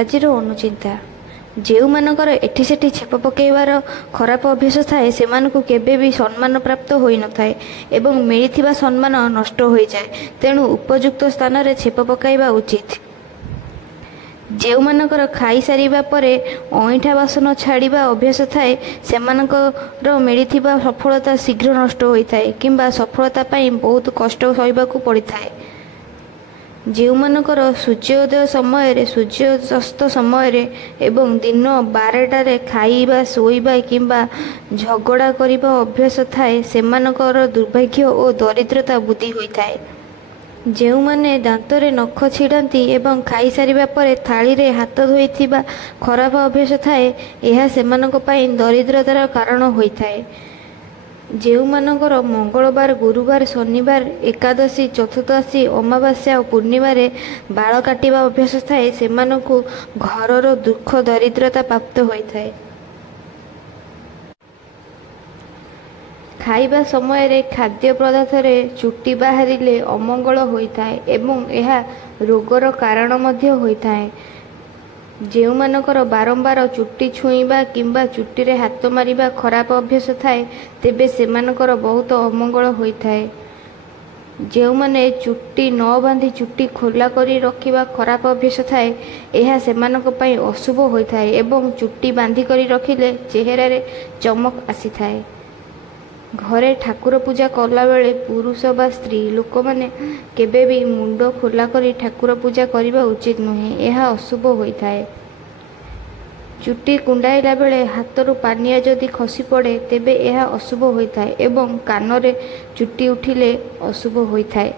ଆଜିର ଅନୁଚିନ୍ତା। ଯେଉଁମାନଙ୍କର ଏଠି ସେଠି ଛେପ ପକାଇବାର ଖରାପ ଅଭ୍ୟାସ ଥାଏ ସେମାନଙ୍କୁ କେବେ ବି ସମ୍ମାନ ପ୍ରାପ୍ତ ହୋଇନଥାଏ ଏବଂ ମିଳିଥିବା ସମ୍ମାନ ନଷ୍ଟ ହୋଇଯାଏ। ତେଣୁ ଉପଯୁକ୍ତ ସ୍ଥାନରେ ଛେପ ପକାଇବା ଉଚିତ। ଯେଉଁମାନଙ୍କର ଖାଇସାରିବା ପରେ ଅଇଁଠା ବାସନ ଛାଡ଼ିବା ଅଭ୍ୟାସ ଥାଏ ସେମାନଙ୍କର ମିଳିଥିବା ସଫଳତା ଶୀଘ୍ର ନଷ୍ଟ ହୋଇଥାଏ କିମ୍ବା ସଫଳତା ପାଇଁ ବହୁତ କଷ୍ଟ ସହିବାକୁ ପଡ଼ିଥାଏ। ଯେଉଁମାନଙ୍କର ସୂର୍ଯ୍ୟୋଦୟ ସମୟରେ, ସୂର୍ଯ୍ୟାସ୍ତ ସମୟରେ ଏବଂ ଦିନ 12ଟାରେ ଖାଇବା, ଶୋଇବା କିମ୍ବା ଝଗଡ଼ା କରିବା ଅଭ୍ୟାସ ଥାଏ ସେମାନଙ୍କର ଦୁର୍ଭାଗ୍ୟ ଓ ଦରିଦ୍ରତା ବୃଦ୍ଧି ହୋଇଥାଏ। ଯେଉଁମାନେ ଦାନ୍ତରେ ନଖ ଛିଡ଼ାନ୍ତି ଏବଂ ଖାଇସାରିବା ପରେ ଥାଳିରେ ହାତ ଧୋଇଥିବା ଖରାପ ଅଭ୍ୟାସ ଥାଏ ଏହା ସେମାନଙ୍କ ପାଇଁ ଦରିଦ୍ରତାର କାରଣ ହୋଇଥାଏ। ଯେଉଁମାନଙ୍କର ମଙ୍ଗଳବାର, ଗୁରୁବାର, ଶନିବାର, ଏକାଦଶୀ, ଚତୁର୍ଦ୍ଦଶୀ, ଅମାବାସ୍ୟା ଓ ପୂର୍ଣ୍ଣିମାରେ ବାଳ କାଟିବା ଅଭ୍ୟାସ ଥାଏ ସେମାନଙ୍କୁ ଘରର ଦୁଃଖ ଦରିଦ୍ରତା ପ୍ରାପ୍ତ ହୋଇଥାଏ। ଖାଇବା ସମୟରେ ଖାଦ୍ୟ ପଦାର୍ଥରେ ଚୁଟି ବାହାରିଲେ ଅମଙ୍ଗଳ ହୋଇଥାଏ ଏବଂ ଏହା ରୋଗର କାରଣ ମଧ୍ୟ ହୋଇଥାଏ। ଯେଉଁମାନଙ୍କର ବାରମ୍ବାର ଚୁଟି ଛୁଇଁବା କିମ୍ବା ଚୁଟିରେ ହାତ ମାରିବା ଖରାପ ଅଭ୍ୟାସ ଥାଏ ତେବେ ସେମାନଙ୍କର ବହୁତ ଅମଙ୍ଗଳ ହୋଇଥାଏ। ଯେଉଁମାନେ ଚୁଟି ନ ବାନ୍ଧି ଚୁଟି ଖୋଲା କରି ରଖିବା ଖରାପ ଅଭ୍ୟାସ ଥାଏ ଏହା ସେମାନଙ୍କ ପାଇଁ ଅଶୁଭ ହୋଇଥାଏ ଏବଂ ଚୁଟି ବାନ୍ଧି କରି ରଖିଲେ ଚେହେରାରେ ଚମକ ଆସିଥାଏ। ଘରେ ଠାକୁର ପୂଜା କଲାବେଳେ ପୁରୁଷ ବା ସ୍ତ୍ରୀ ଲୋକମାନେ କେବେ ବି ମୁଣ୍ଡ ଖୋଲା କରି ଠାକୁର ପୂଜା କରିବା ଉଚିତ ନୁହେଁ, ଏହା ଅଶୁଭ ହୋଇଥାଏ। ଚୁଟି କୁଣ୍ଡାଇଲା ବେଳେ ହାତରୁ ପାନିଆ ଯଦି ଖସି ପଡ଼େ ତେବେ ଏହା ଅଶୁଭ ହୋଇଥାଏ ଏବଂ କାନରେ ଚୁଟି ଉଠିଲେ ଅଶୁଭ ହୋଇଥାଏ।